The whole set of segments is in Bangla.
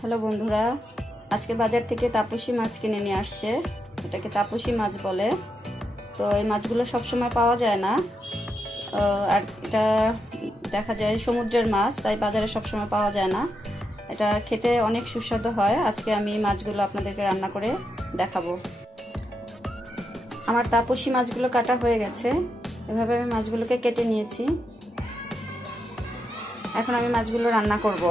হ্যালো বন্ধুরা, আজকে বাজার থেকে তাপসী মাছ কিনে নিয়ে আসছে। এটাকে তাপসী মাছ বলে। তো এই মাছগুলো সব সময় পাওয়া যায় না, আর এটা দেখা যায় সমুদ্রের মাছ, তাই বাজারে সব সময় পাওয়া যায় না। এটা খেতে অনেক সুস্বাদু হয়। আজকে আমি মাছগুলো আপনাদেরকে রান্না করে দেখাবো। আমার তাপসী মাছগুলো কাটা হয়ে গেছে। এভাবে আমি মাছগুলোকে কেটে নিয়েছি। এখন আমি মাছগুলো রান্না করব।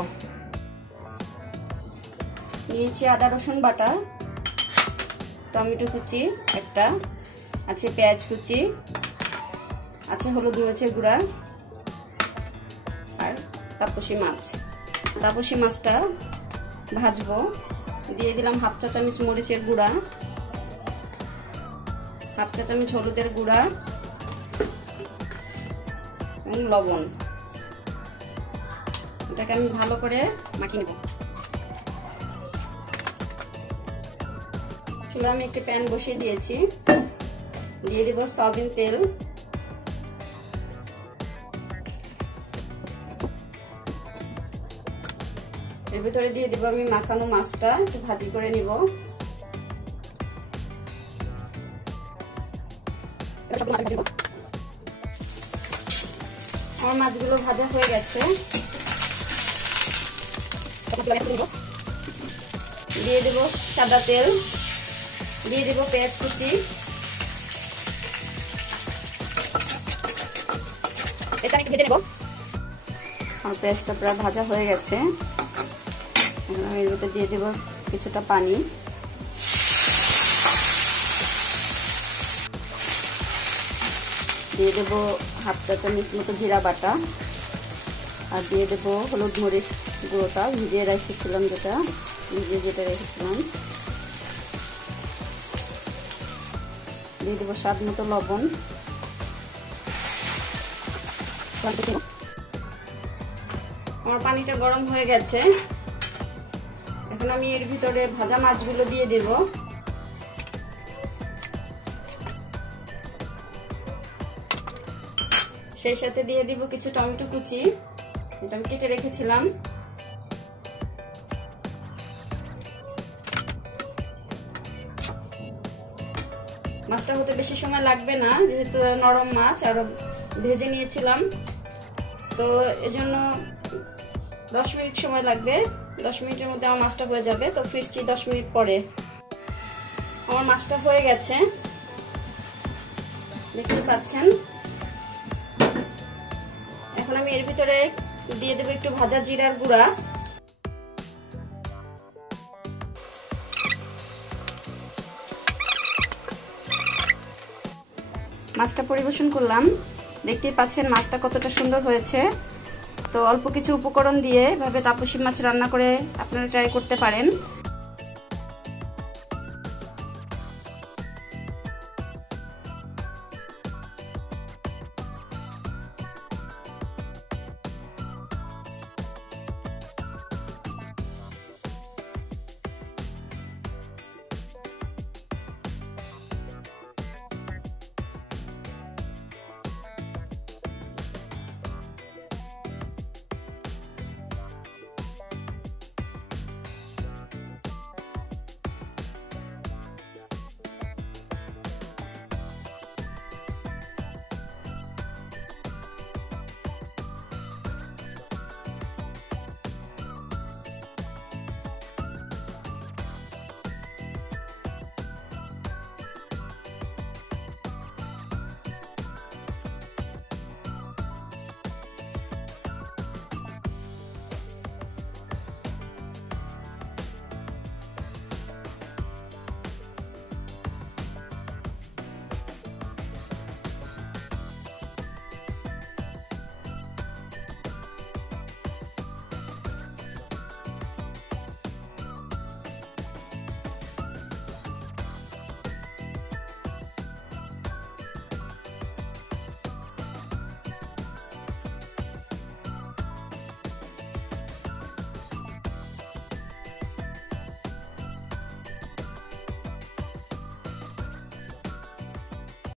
নিয়েছি আদা রসুন বাটা, টমেটো কুচি একটা, আছে পেঁয়াজ কুচি, আছে হলুদ মরিচের গুঁড়া আর তাপসী মাছ। তাপসী মাছটা ভাজবো। দিয়ে দিলাম হাফ চা চামচ মরিচের গুঁড়া, হাফ চা চামচ হলুদের গুঁড়া এবং লবণ। এটাকে আমি ভালো করে মাখিয়ে নেব। চুলা আমি একটি প্যান বসিয়ে দিয়েছি। দিয়ে দিব সয়াবিন তেল, এর ভিতরে দিয়ে দিব আমি মাখানো মাছটা, একটু ভাজি করে নিব। আমার মাছগুলো ভাজা হয়ে গেছে। দিয়ে দেব সাদা তেল, দিয়ে দেব পেঁয়াজ কুচি, এটা একটু ভেজে নেব। আমার পেঁয়াজটা প্রায় ভাজা হয়ে গেছে। আমি এর ভিতরে দিয়ে দেব কিছুটা পানি, দিয়ে দেব হাফ চা চামচ মতো জিরা বাটা, আর দিয়ে দেব হলুদ মরিচ গুঁড়োটা ভিজিয়ে রেখেছিলাম, যেটা রেখেছিলাম। দিয়ে দেবো স্বাদ মতো লবণ। আমার পানিটা গরম হয়ে গেছে। এখন আমি এর ভিতরে ভাজা মাছগুলো দিয়ে দেব। সেই সাথে দিয়ে দিব কিছু টমেটো কুচি, এটা আমি কেটে রেখেছিলাম। মাছটা হতে বেশি সময় লাগবে না, যেহেতু নরম মাছ, আরো ভেজে নিয়েছিলাম, তো এজন্য 10 মিনিট সময় লাগবে। 10 মিনিটের মধ্যে আমার মাছটা হয়ে যাবে। তো ফিরছি 10 মিনিট পরে। আমার মাছটা হয়ে গেছে, দেখতে পাচ্ছেন। এখন আমি এর ভিতরে দিয়ে দেবো একটু ভাজা জিরার গুঁড়া, মাছটা পরিবেশন করলাম। দেখতেই পাচ্ছেন মাছটা কতটা সুন্দর হয়েছে। তো অল্প কিছু উপকরণ দিয়ে এভাবে তাপসী মাছ রান্না করে আপনারা ট্রাই করতে পারেন।